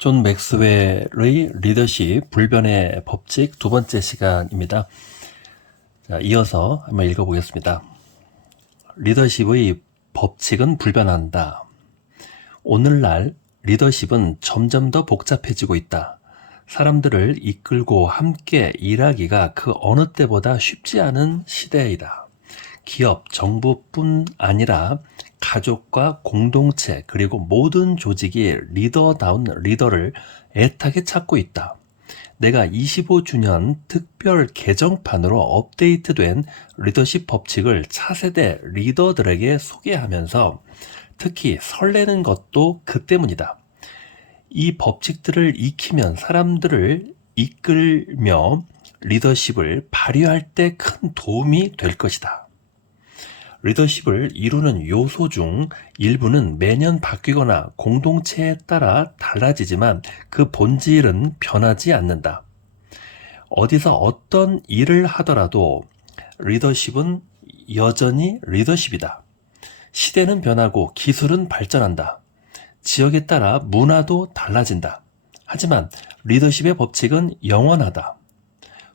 존 맥스웰의 리더십 불변의 법칙 두 번째 시간입니다. 자, 이어서 한번 읽어보겠습니다. 리더십의 법칙은 불변한다. 오늘날 리더십은 점점 더 복잡해지고 있다. 사람들을 이끌고 함께 일하기가 그 어느 때보다 쉽지 않은 시대이다. 기업, 정부뿐 아니라 가족과 공동체 그리고 모든 조직이 리더다운 리더를 애타게 찾고 있다. 내가 25주년 특별 개정판으로 업데이트된 리더십 법칙을 차세대 리더들에게 소개하면서 특히 설레는 것도 그 때문이다. 이 법칙들을 익히면 사람들을 이끌며 리더십을 발휘할 때 큰 도움이 될 것이다. 리더십을 이루는 요소 중 일부는 매년 바뀌거나 공동체에 따라 달라지지만 그 본질은 변하지 않는다. 어디서 어떤 일을 하더라도 리더십은 여전히 리더십이다. 시대는 변하고 기술은 발전한다. 지역에 따라 문화도 달라진다. 하지만 리더십의 법칙은 영원하다.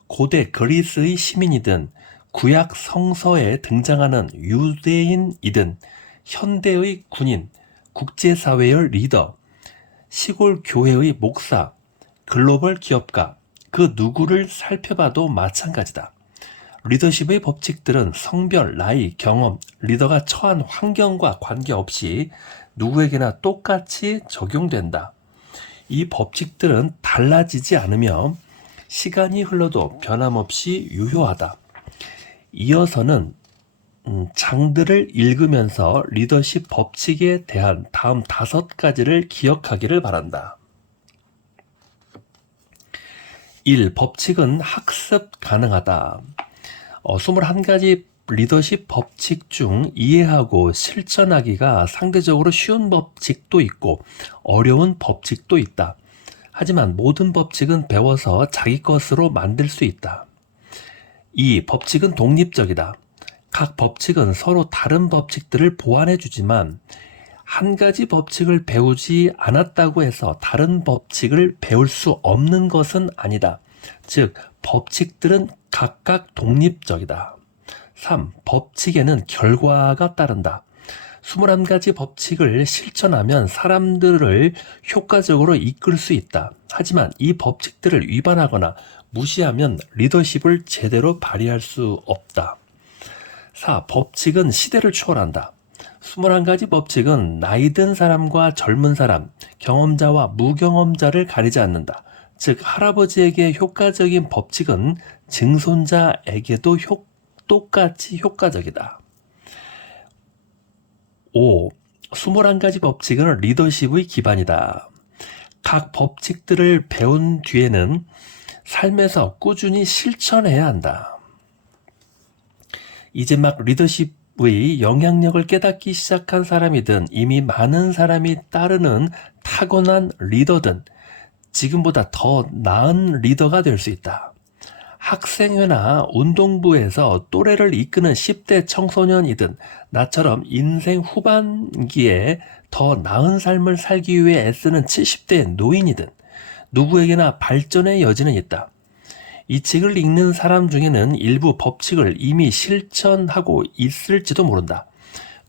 고대 그리스의 시민이든 구약 성서에 등장하는 유대인이든 현대의 군인, 국제사회의 리더, 시골 교회의 목사, 글로벌 기업가, 그 누구를 살펴봐도 마찬가지다. 리더십의 법칙들은 성별, 나이, 경험, 리더가 처한 환경과 관계없이 누구에게나 똑같이 적용된다. 이 법칙들은 달라지지 않으며 시간이 흘러도 변함없이 유효하다. 이어서는 장들을 읽으면서 리더십 법칙에 대한 다음 5가지를 기억하기를 바란다. 1. 법칙은 학습 가능하다. 21가지 리더십 법칙 중 이해하고 실천하기가 상대적으로 쉬운 법칙도 있고 어려운 법칙도 있다. 하지만 모든 법칙은 배워서 자기 것으로 만들 수 있다. 2. 법칙은 독립적이다. 각 법칙은 서로 다른 법칙들을 보완해주지만 한 가지 법칙을 배우지 않았다고 해서 다른 법칙을 배울 수 없는 것은 아니다. 즉, 법칙들은 각각 독립적이다. 3. 법칙에는 결과가 따른다. 21가지 법칙을 실천하면 사람들을 효과적으로 이끌 수 있다. 하지만 이 법칙들을 위반하거나 무시하면 리더십을 제대로 발휘할 수 없다. 4. 법칙은 시대를 초월한다. 21가지 법칙은 나이 든 사람과 젊은 사람, 경험자와 무경험자를 가리지 않는다. 즉, 할아버지에게 효과적인 법칙은 증손자에게도 똑같이 효과적이다. 5. 21가지 법칙은 리더십의 기반이다. 각 법칙들을 배운 뒤에는 삶에서 꾸준히 실천해야 한다. 이제 막 리더십의 영향력을 깨닫기 시작한 사람이든 이미 많은 사람이 따르는 타고난 리더든 지금보다 더 나은 리더가 될 수 있다. 학생회나 운동부에서 또래를 이끄는 10대 청소년이든 나처럼 인생 후반기에 더 나은 삶을 살기 위해 애쓰는 70대 노인이든 누구에게나 발전의 여지는 있다. 이 책을 읽는 사람 중에는 일부 법칙을 이미 실천하고 있을지도 모른다.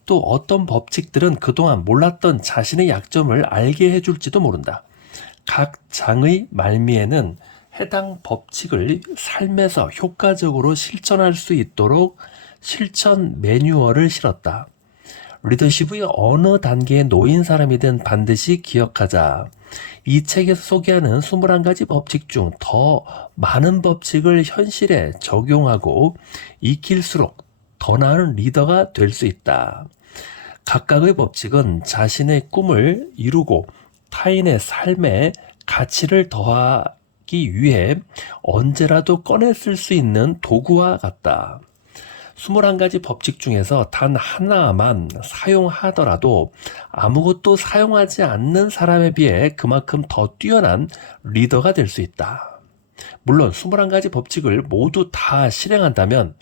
또 어떤 법칙들은 그동안 몰랐던 자신의 약점을 알게 해줄지도 모른다. 각 장의 말미에는 해당 법칙을 삶에서 효과적으로 실천할 수 있도록 실천 매뉴얼을 실었다. 리더십의 어느 단계에 놓인 사람이든 반드시 기억하자. 이 책에서 소개하는 21가지 법칙 중 더 많은 법칙을 현실에 적용하고 익힐수록 더 나은 리더가 될 수 있다. 각각의 법칙은 자신의 꿈을 이루고 타인의 삶에 가치를 더하기 위해 언제라도 꺼내 쓸 수 있는 도구와 같다. 21가지 법칙 중에서 단 하나만 사용하더라도 아무것도 사용하지 않는 사람에 비해 그만큼 더 뛰어난 리더가 될 수 있다. 물론 21가지 법칙을 모두 다 실행한다면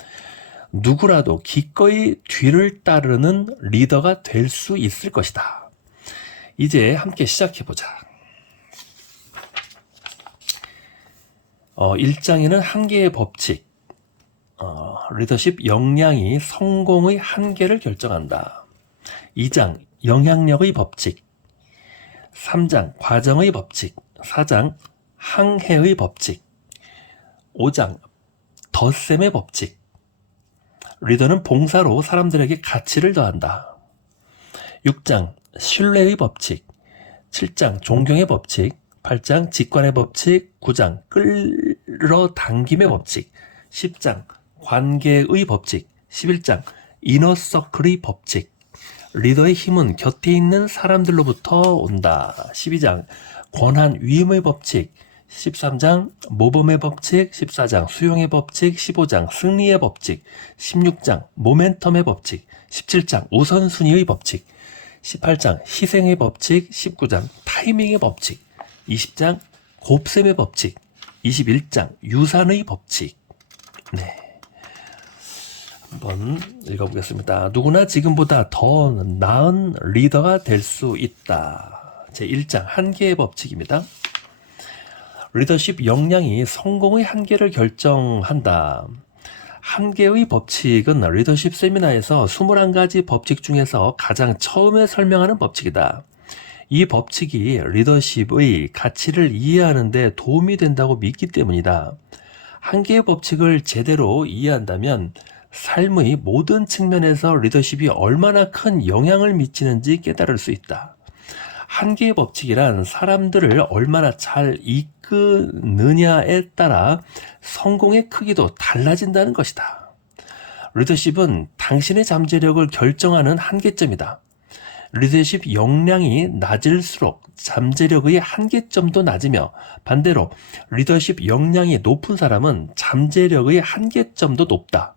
누구라도 기꺼이 뒤를 따르는 리더가 될 수 있을 것이다. 이제 함께 시작해보자. 1장에는 한계의 법칙, 리더십 역량이 성공의 한계를 결정한다. 2장 영향력의 법칙, 3장 과정의 법칙, 4장 항해의 법칙, 5장 덧셈의 법칙, 리더는 봉사로 사람들에게 가치를 더한다. 6장 신뢰의 법칙, 7장 존경의 법칙, 8장 직관의 법칙, 9장 끌어당김의 법칙, 10장 관계의 법칙, 11장 이너서클의 법칙, 리더의 힘은 곁에 있는 사람들로부터 온다. 12장 권한 위임의 법칙, 13장 모범의 법칙, 14장 수용의 법칙, 15장 승리의 법칙, 16장 모멘텀의 법칙, 17장 우선순위의 법칙, 18장 희생의 법칙, 19장 타이밍의 법칙, 20장 곱셈의 법칙, 21장 유산의 법칙. 네. 한번 읽어보겠습니다. 누구나 지금보다 더 나은 리더가 될 수 있다. 제1장 한계의 법칙입니다. 리더십 역량이 성공의 한계를 결정한다. 한계의 법칙은 리더십 세미나에서 21가지 법칙 중에서 가장 처음에 설명하는 법칙이다. 이 법칙이 리더십의 가치를 이해하는 데 도움이 된다고 믿기 때문이다. 한계의 법칙을 제대로 이해한다면 삶의 모든 측면에서 리더십이 얼마나 큰 영향을 미치는지 깨달을 수 있다. 한계의 법칙이란 사람들을 얼마나 잘 이끄느냐에 따라 성공의 크기도 달라진다는 것이다. 리더십은 당신의 잠재력을 결정하는 한계점이다. 리더십 역량이 낮을수록 잠재력의 한계점도 낮으며 반대로 리더십 역량이 높은 사람은 잠재력의 한계점도 높다.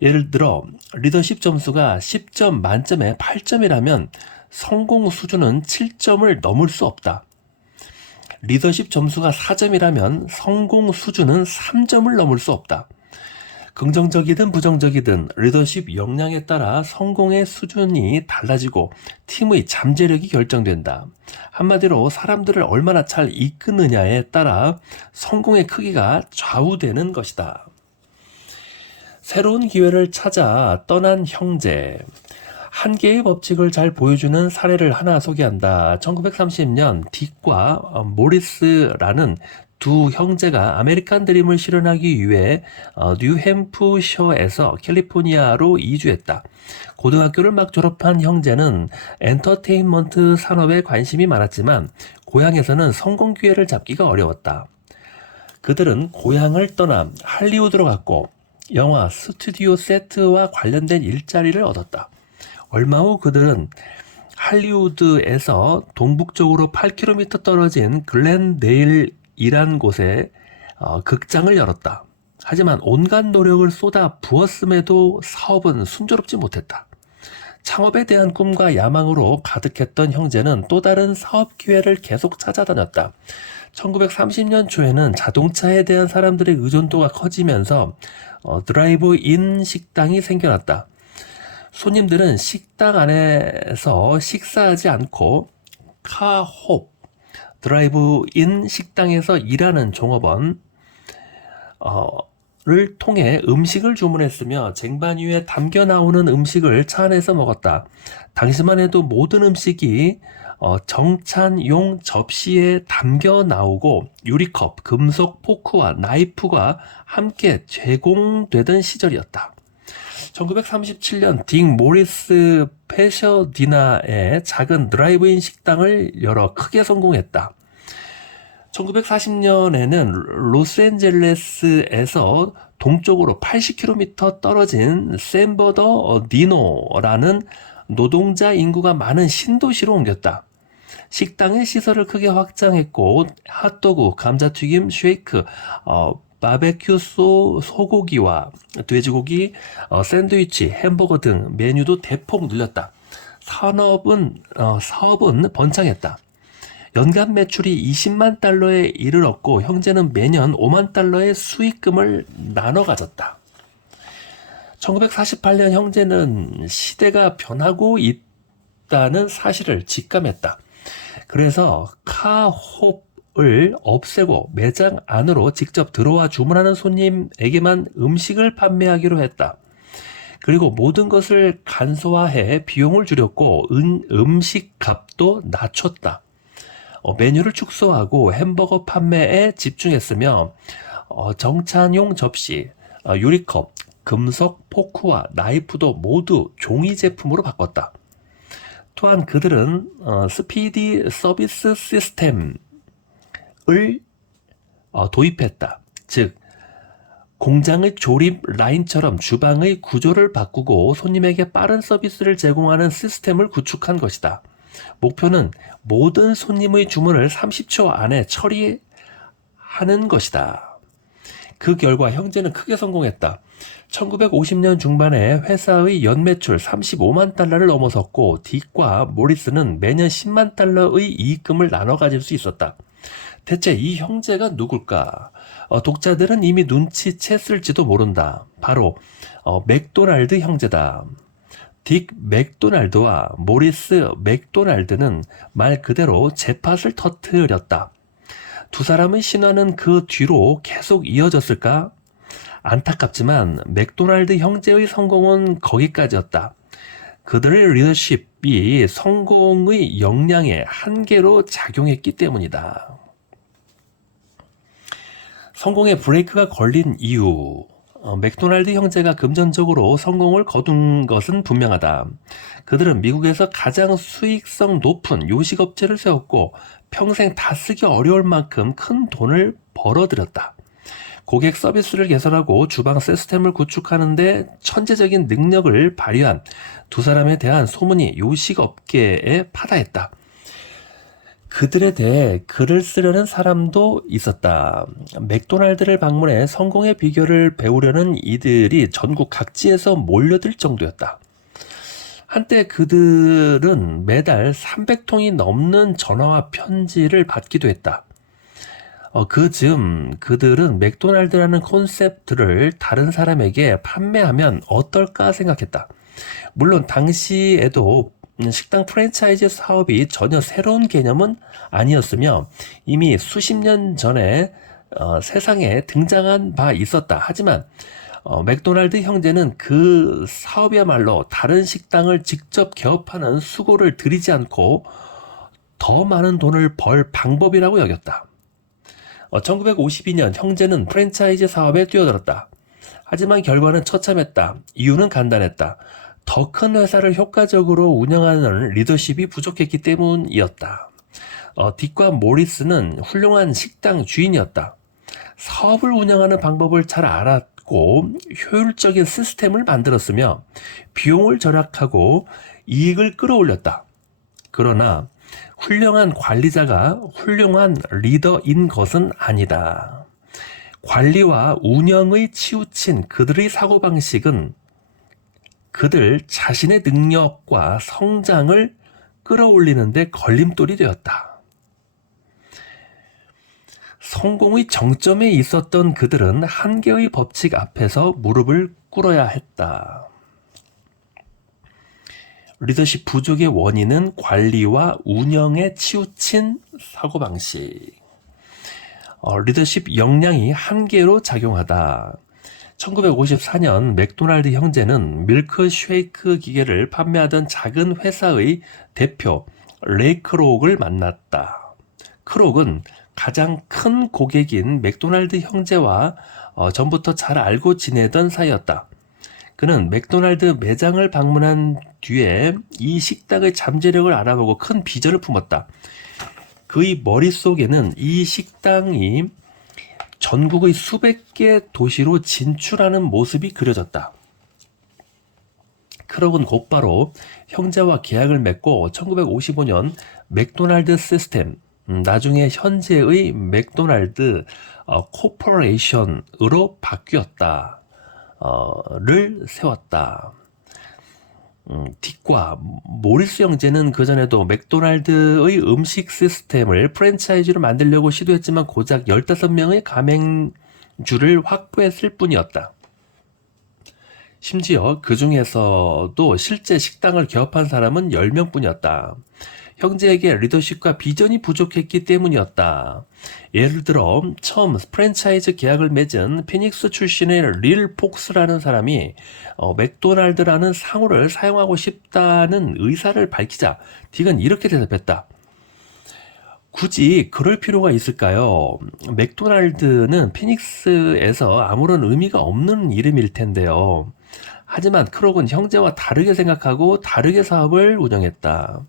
예를 들어 리더십 점수가 10점 만점에 8점이라면 성공 수준은 7점을 넘을 수 없다. 리더십 점수가 4점이라면 성공 수준은 3점을 넘을 수 없다. 긍정적이든 부정적이든 리더십 역량에 따라 성공의 수준이 달라지고 팀의 잠재력이 결정된다. 한마디로 사람들을 얼마나 잘 이끄느냐에 따라 성공의 크기가 좌우되는 것이다. 새로운 기회를 찾아 떠난 형제. 한계의 법칙을 잘 보여주는 사례를 하나 소개한다. 1930년 딕과 모리스라는 두 형제가 아메리칸 드림을 실현하기 위해 뉴햄프셔에서 캘리포니아로 이주했다. 고등학교를 막 졸업한 형제는 엔터테인먼트 산업에 관심이 많았지만 고향에서는 성공 기회를 잡기가 어려웠다. 그들은 고향을 떠나 할리우드로 갔고 영화 스튜디오 세트와 관련된 일자리를 얻었다. 얼마 후 그들은 할리우드에서 동북쪽으로 8km 떨어진 글렌데일이란 곳에 극장을 열었다. 하지만 온갖 노력을 쏟아 부었음에도 사업은 순조롭지 못했다. 창업에 대한 꿈과 야망으로 가득했던 형제는 또 다른 사업 기회를 계속 찾아다녔다. 1930년 초에는 자동차에 대한 사람들의 의존도가 커지면서 드라이브인 식당이 생겨났다. 손님들은 식당 안에서 식사하지 않고 카홉, 드라이브인 식당에서 일하는 종업원을 통해 음식을 주문했으며 쟁반 위에 담겨 나오는 음식을 차 안에서 먹었다. 당시만 해도 모든 음식이 정찬용 접시에 담겨 나오고 유리컵, 금속 포크와 나이프가 함께 제공되던 시절이었다. 1937년 딕 모리스 패셔디나의 작은 드라이브인 식당을 열어 크게 성공했다. 1940년에는 로스앤젤레스에서 동쪽으로 80km 떨어진 샌버더니노라는 노동자 인구가 많은 신도시로 옮겼다. 식당의 시설을 크게 확장했고 핫도그, 감자튀김, 쉐이크, 바베큐 소고기와 돼지고기, 샌드위치, 햄버거 등 메뉴도 대폭 늘렸다. 사업은 번창했다. 연간 매출이 20만 달러에 이르렀고 형제는 매년 5만 달러의 수익금을 나눠 가졌다. 1948년 형제는 시대가 변하고 있다는 사실을 직감했다. 그래서 카홉 을 없애고 매장 안으로 직접 들어와 주문하는 손님에게만 음식을 판매하기로 했다. 그리고 모든 것을 간소화해 비용을 줄였고 음식 값도 낮췄다. 메뉴를 축소하고 햄버거 판매에 집중했으며 정찬용 접시, 유리컵, 금속 포크와 나이프도 모두 종이 제품으로 바꿨다. 또한 그들은 스피디 서비스 시스템을 도입했다. 즉 공장의 조립 라인처럼 주방의 구조를 바꾸고 손님에게 빠른 서비스를 제공하는 시스템을 구축한 것이다. 목표는 모든 손님의 주문을 30초 안에 처리하는 것이다. 그 결과 형제는 크게 성공했다. 1950년 중반에 회사의 연매출 35만 달러를 넘어섰고 딕과 모리스는 매년 10만 달러의 이익금을 나눠 가질 수 있었다. 대체 이 형제가 누굴까? 독자들은 이미 눈치챘을지도 모른다. 바로 맥도날드 형제다. 딕 맥도날드와 모리스 맥도날드는 말 그대로 zet팟을 터뜨렸다. 두 사람의 신화는 그 뒤로 계속 이어졌을까? 안타깝지만 맥도날드 형제의 성공은 거기까지였다. 그들의 리더십이 성공의 역량의 한계로 작용했기 때문이다. 성공의 브레이크가 걸린 이유. 맥도날드 형제가 금전적으로 성공을 거둔 것은 분명하다. 그들은 미국에서 가장 수익성 높은 요식업체를 세웠고 평생 다 쓰기 어려울 만큼 큰 돈을 벌어들였다. 고객 서비스를 개선하고 주방 시스템을 구축하는데 천재적인 능력을 발휘한 두 사람에 대한 소문이 요식업계에 파다했다. 그들에 대해 글을 쓰려는 사람도 있었다. 맥도날드를 방문해 성공의 비결을 배우려는 이들이 전국 각지에서 몰려들 정도였다. 한때 그들은 매달 300통이 넘는 전화와 편지를 받기도 했다. 그 즈음 그들은 맥도날드라는 콘셉트를 다른 사람에게 판매하면 어떨까 생각했다. 물론 당시에도 식당 프랜차이즈 사업이 전혀 새로운 개념은 아니었으며 이미 수십 년 전에 세상에 등장한 바 있었다. 하지만 맥도날드 형제는 그 사업이야말로 다른 식당을 직접 개업하는 수고를 들이지 않고 더 많은 돈을 벌 방법이라고 여겼다. 1952년 형제는 프랜차이즈 사업에 뛰어들었다. 하지만 결과는 처참했다. 이유는 간단했다. 더 큰 회사를 효과적으로 운영하는 리더십이 부족했기 때문이었다. 딕과 모리스는 훌륭한 식당 주인이었다. 사업을 운영하는 방법을 잘 알았고 효율적인 시스템을 만들었으며 비용을 절약하고 이익을 끌어올렸다. 그러나 훌륭한 관리자가 훌륭한 리더인 것은 아니다. 관리와 운영의 치우친 그들의 사고방식은 그들 자신의 능력과 성장을 끌어올리는 데 걸림돌이 되었다. 성공의 정점에 있었던 그들은 한계의 법칙 앞에서 무릎을 꿇어야 했다. 리더십 부족의 원인은 관리와 운영에 치우친 사고방식. 리더십 역량이 한계로 작용하다. 1954년 맥도날드 형제는 밀크쉐이크 기계를 판매하던 작은 회사의 대표 레이 크록을 만났다. 크록은 가장 큰 고객인 맥도날드 형제와 전부터 잘 알고 지내던 사이였다. 그는 맥도날드 매장을 방문한 뒤에 이 식당의 잠재력을 알아보고 큰 비전을 품었다. 그의 머릿속에는 이 식당이 전국의 수백 개 도시로 진출하는 모습이 그려졌다. 크록은 곧바로 형제와 계약을 맺고 1955년 맥도날드 시스템, 나중에 현재의 맥도날드 코퍼레이션으로 바뀌었다. 를 세웠다. 딕과 모리스 형제는 그전에도 맥도날드의 음식 시스템을 프랜차이즈로 만들려고 시도했지만 고작 15명의 가맹주를 확보했을 뿐이었다. 심지어 그 중에서도 실제 식당을 개업한 사람은 10명뿐이었다. 형제에게 리더십과 비전이 부족했기 때문이었다. 예를 들어 처음 프랜차이즈 계약을 맺은 피닉스 출신의 릴 폭스라는 사람이 맥도날드라는 상호를 사용하고 싶다는 의사를 밝히자 딕은 이렇게 대답했다. 굳이 그럴 필요가 있을까요? 맥도날드는 피닉스에서 아무런 의미가 없는 이름일 텐데요. 하지만 크록은 형제와 다르게 생각하고 다르게 사업을 운영했다.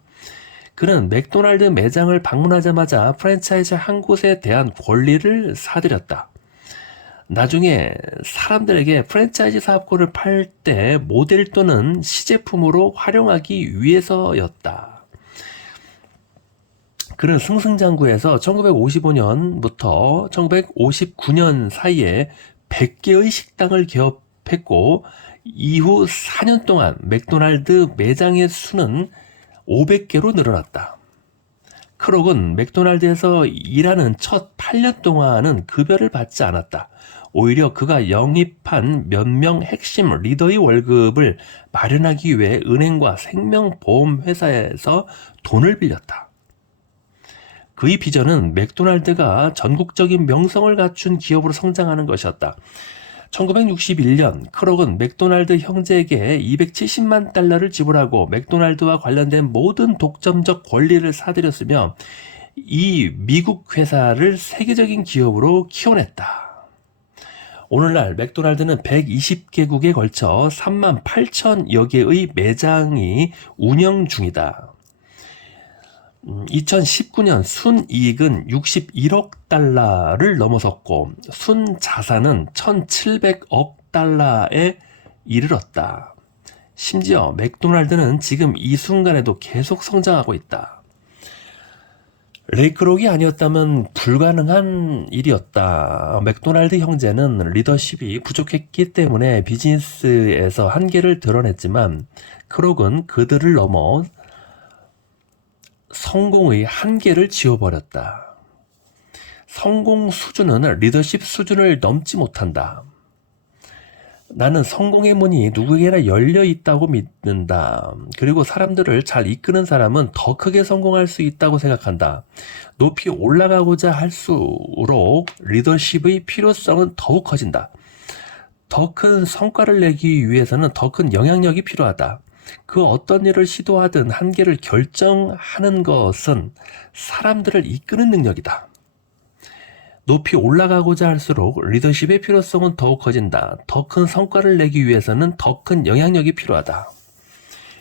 그는 맥도날드 매장을 방문하자마자 프랜차이즈 한 곳에 대한 권리를 사들였다. 나중에 사람들에게 프랜차이즈 사업권을 팔 때 모델 또는 시제품으로 활용하기 위해서였다. 그는 승승장구해서 1955년부터 1959년 사이에 100개의 식당을 개업했고 이후 4년 동안 맥도날드 매장의 수는 500개로 늘어났다. 크록은 맥도날드에서 일하는 첫 8년 동안은 급여를 받지 않았다. 오히려 그가 영입한 몇 명 핵심 리더의 월급을 마련하기 위해 은행과 생명보험회사에서 돈을 빌렸다. 그의 비전은 맥도날드가 전국적인 명성을 갖춘 기업으로 성장하는 것이었다. 1961년 크록은 맥도날드 형제에게 270만 달러를 지불하고 맥도날드와 관련된 모든 독점적 권리를 사들였으며 이 미국 회사를 세계적인 기업으로 키워냈다. 오늘날 맥도날드는 120개국에 걸쳐 3만 8천여 개의 매장이 운영 중이다. 2019년 순이익은 61억 달러를 넘어섰고 순자산은 1,700억 달러에 이르렀다. 심지어 맥도날드는 지금 이 순간에도 계속 성장하고 있다. 레이 크록이 아니었다면 불가능한 일이었다. 맥도날드 형제는 리더십이 부족했기 때문에 비즈니스에서 한계를 드러냈지만 크록은 그들을 넘어 성공의 한계를 지워버렸다. 성공 수준은 리더십 수준을 넘지 못한다. 나는 성공의 문이 누구에게나 열려 있다고 믿는다. 그리고 사람들을 잘 이끄는 사람은 더 크게 성공할 수 있다고 생각한다. 높이 올라가고자 할수록 리더십의 필요성은 더욱 커진다. 더 큰 성과를 내기 위해서는 더 큰 영향력이 필요하다. 그 어떤 일을 시도하든 한계를 결정하는 것은 사람들을 이끄는 능력이다. 높이 올라가고자 할수록 리더십의 필요성은 더욱 커진다. 더 큰 성과를 내기 위해서는 더 큰 영향력이 필요하다.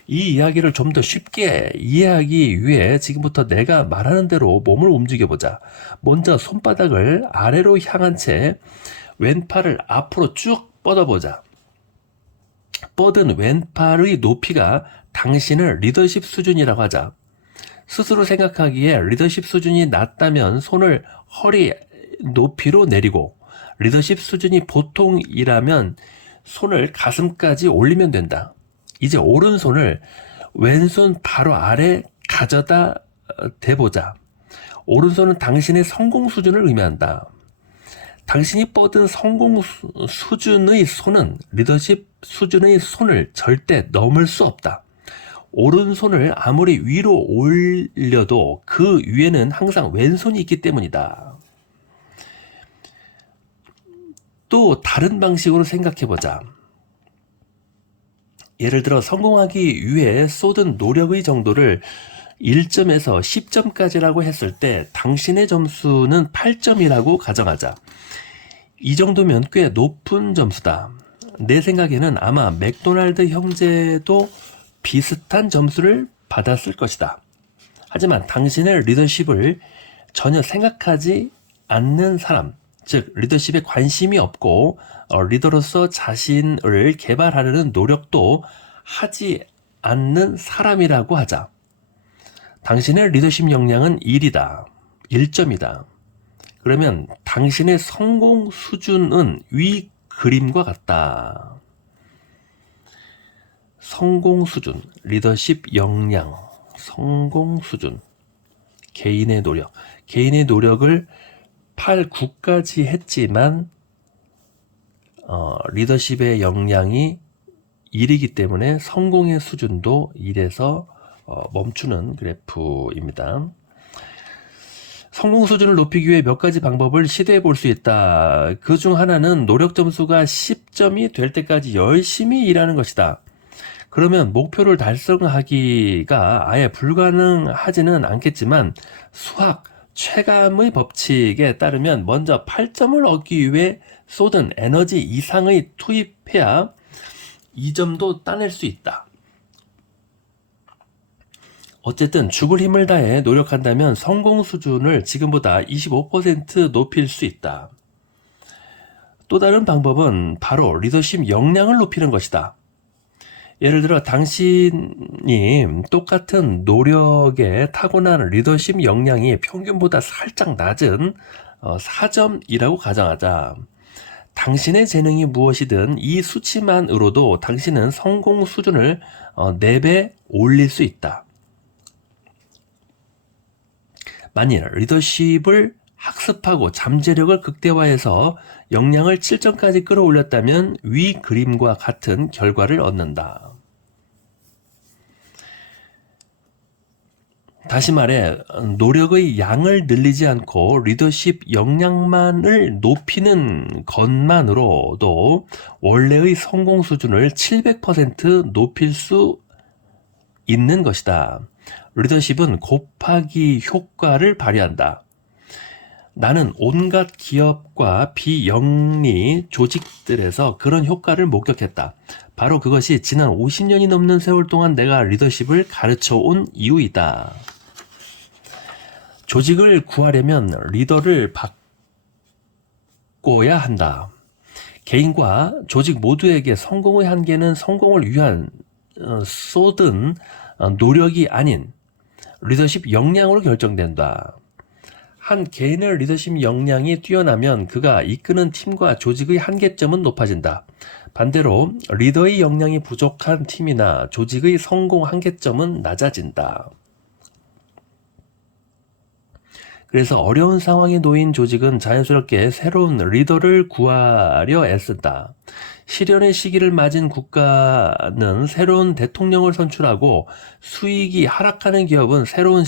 이 이야기를 좀 더 쉽게 이해하기 위해 지금부터 내가 말하는 대로 몸을 움직여보자. 먼저 손바닥을 아래로 향한 채 왼팔을 앞으로 쭉 뻗어보자. 뻗은 왼팔의 높이가 당신의 리더십 수준이라고 하자. 스스로 생각하기에 리더십 수준이 낮다면 손을 허리 높이로 내리고 리더십 수준이 보통이라면 손을 가슴까지 올리면 된다. 이제 오른손을 왼손 바로 아래 가져다 대보자. 오른손은 당신의 성공 수준을 의미한다. 당신이 뻗은 성공 수준의 손은 리더십 수준의 손을 절대 넘을 수 없다. 오른손을 아무리 위로 올려도 그 위에는 항상 왼손이 있기 때문이다. 또 다른 방식으로 생각해보자. 예를 들어 성공하기 위해 쏟은 노력의 정도를 1점에서 10점까지라고 했을 때 당신의 점수는 8점이라고 가정하자. 이 정도면 꽤 높은 점수다. 내 생각에는 아마 맥도날드 형제도 비슷한 점수를 받았을 것이다. 하지만 당신의 리더십을 전혀 생각하지 않는 사람, 즉 리더십에 관심이 없고 리더로서 자신을 개발하려는 노력도 하지 않는 사람이라고 하자. 당신의 리더십 역량은 1이다. 1점이다. 그러면 당신의 성공 수준은 위 그림과 같다. 성공 수준, 리더십 역량, 성공 수준, 개인의 노력. 개인의 노력을 8, 9까지 했지만 리더십의 역량이 1이기 때문에 성공의 수준도 1에서 멈추는 그래프입니다. 성공 수준을 높이기 위해 몇 가지 방법을 시도해 볼 수 있다. 그 중 하나는 노력 점수가 10점이 될 때까지 열심히 일하는 것이다. 그러면 목표를 달성하기가 아예 불가능하지는 않겠지만 수학, 체감의 법칙에 따르면 먼저 8점을 얻기 위해 쏟은 에너지 이상의 투입해야 2점도 따낼 수 있다. 어쨌든 죽을 힘을 다해 노력한다면 성공 수준을 지금보다 25% 높일 수 있다. 또 다른 방법은 바로 리더십 역량을 높이는 것이다. 예를 들어 당신이 똑같은 노력에 타고난 리더십 역량이 평균보다 살짝 낮은 4점이라고 가정하자. 당신의 재능이 무엇이든 이 수치만으로도 당신은 성공 수준을 4배 올릴 수 있다. 만일 리더십을 학습하고 잠재력을 극대화해서 역량을 7점까지 끌어올렸다면 위 그림과 같은 결과를 얻는다. 다시 말해 노력의 양을 늘리지 않고 리더십 역량만을 높이는 것만으로도 원래의 성공 수준을 700% 높일 수 있는 것이다. 리더십은 곱하기 효과를 발휘한다. 나는 온갖 기업과 비영리 조직들에서 그런 효과를 목격했다. 바로 그것이 지난 50년이 넘는 세월 동안 내가 리더십을 가르쳐 온 이유이다. 조직을 구하려면 리더를 바꿔야 한다. 개인과 조직 모두에게 성공의 한계는 성공을 위한 쏟은 노력이 아닌 리더십 역량으로 결정된다. 한 개인의 리더십 역량이 뛰어나면 그가 이끄는 팀과 조직의 한계점은 높아진다. 반대로 리더의 역량이 부족한 팀이나 조직의 성공 한계점은 낮아진다. 그래서 어려운 상황에 놓인 조직은 자연스럽게 새로운 리더를 구하려 애쓴다. 실현의 시기를 맞은 국가는 새로운 대통령을 선출하고 수익이 하락하는 기업은 새로운